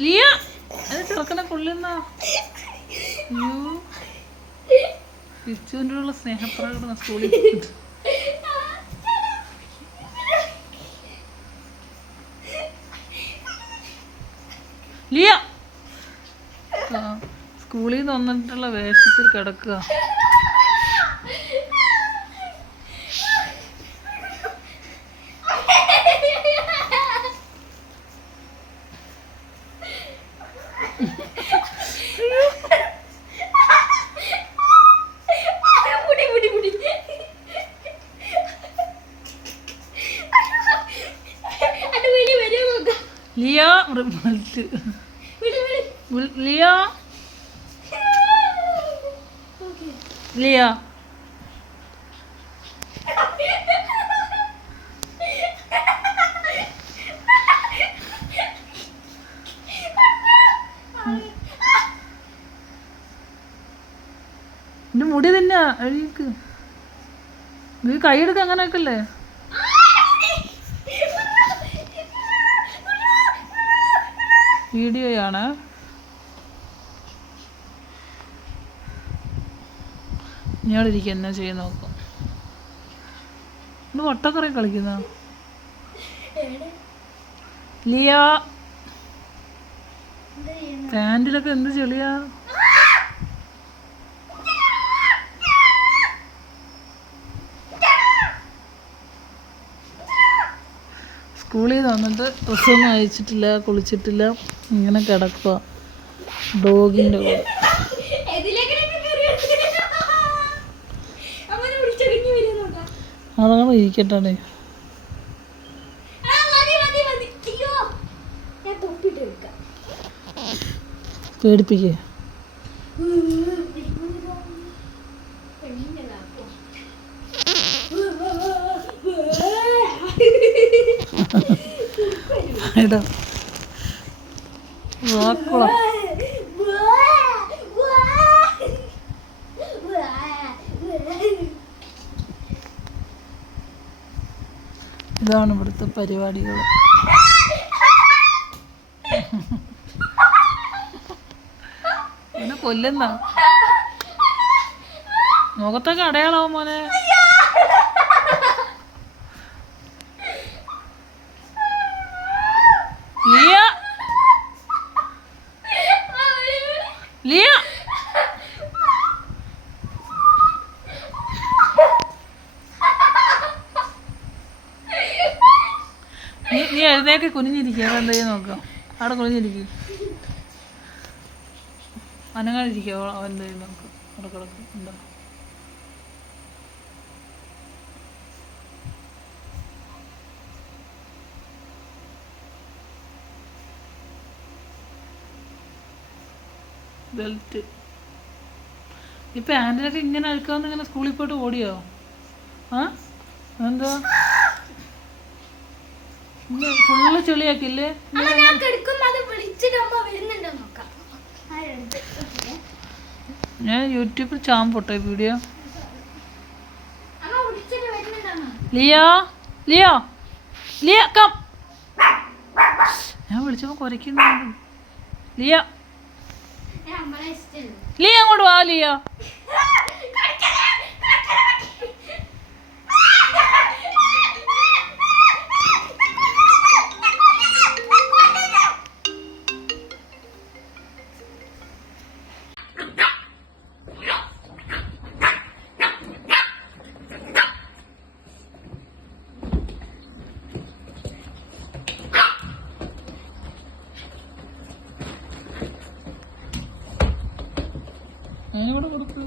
ലിയ അത് സ്കൂളിൽ. ലിയ. സ്കൂളിൽ നിന്ന് വന്നിട്ടുള്ള വേഷത്തിൽ കിടക്കുക മുടി മുടി മുടി അത് വിളി വരും നോക്കാം ലിയ ലിയോ. ലിയോ. എന്റെ മുടി തന്നെ അഴിക്ക്. നീ കൈയെടുക്ക അങ്ങനെയൊക്കെ അല്ലേ? വീഡിയോയാണ്. ഞാളിരിക്കുക എന്നാ ചെയ്ത് നോക്കും. ഇന്ന് വട്ടക്കറി കളിക്കുന്ന? ലിയ. പാന്റിലൊക്കെ എന്ത് ചെളിയാ? സ്കൂളിൽ നിന്ന് വന്നിട്ട് ഡ്രസ്സൊന്നും അയച്ചിട്ടില്ല കുളിച്ചിട്ടില്ല ഇങ്ങനെ കിടക്കുക ഡോഗിന്റെ കൂടെ. അതങ്ങനെ ഇരിക്കട്ടെ. പേടിപ്പിക്കേ. ഇതാണ് ഇവിടുത്തെ പരിപാടികൾ. കൊല്ലുന്ന. മുഖത്തൊക്കെ അടയാളാവും മോനെ. നീ എഴുന്നേക്ക് കുനിഞ്ഞിരിക്കുക എന്താ നോക്കാം. അവിടെ കുനിഞ്ഞിരിക്കും. അനങ്ങാതിരിക്കുക എന്താ നോക്ക്. അവിടെ കിടക്കും. എന്താ ബെൽറ്റ് ഈ പാന്റിലൊക്കെ ഇങ്ങനെ അഴുക്കാന്ന് ഇങ്ങനെ സ്കൂളിൽ പോയിട്ട് ഓടിയോ? ആ? എന്താ ഫുള്ള് ചെളിയാക്കില്ലേ അമ്മ ഞാൻ കിടക്കും അത് വിളിച്ചിട്ട് അമ്മ വരുന്നുണ്ടോ ആരെടുത്ത് ഓക്കേ. ഞാൻ യൂട്യൂബിൽ ചാമ്പോട്ടെ video Leo? Leo? Leo come ഞാൻ വിളിച്ചപ്പോൾ കുരയ്ക്കുന്നുണ്ട് ലിയ. ലിയ അങ്ങോട്ട് വാ ലിയ. ഞാനിവിടെ കൊടുത്തു